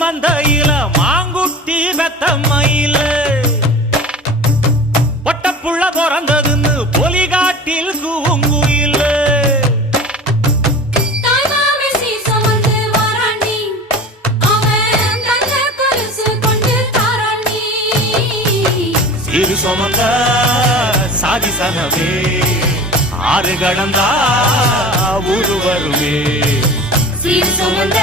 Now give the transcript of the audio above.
மந்தையில மாங்குட்டி பெத்தம்மையில பொட்டப்புள்ள பிறந்ததுன்னு பொலிகாட்டில் கூங்குயில சிறு சுமந்த சாதிசனமே ஆறு கடந்தா ஊரு வருமே சிறு சுமந்த